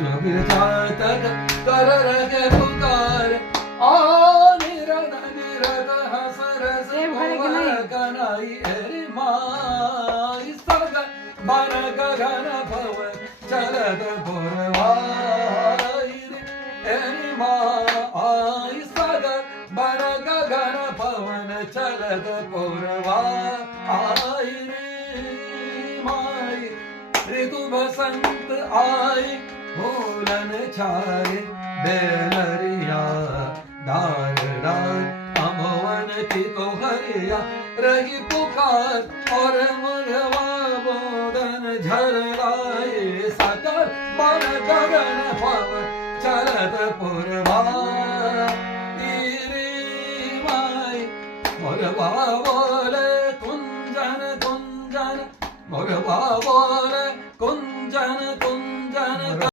जातक कर रगे पुकार आ निरद निरद हस रस कुंवर कनाई एरी माई सग बर गगन भवन चलद पुरवाई एरी माई सग बर गगन भवन चलद पुरवाई माई ऋतु बसंत आई भूलन छाए बेलरिया डार डार अमवन की तो हरिया रही पुकार और मरवा बोदन झरलाए सकल मन गगन पवन चलत पुरवा माई मोरवा बोले कुंजन कुंजन मोरवा बोले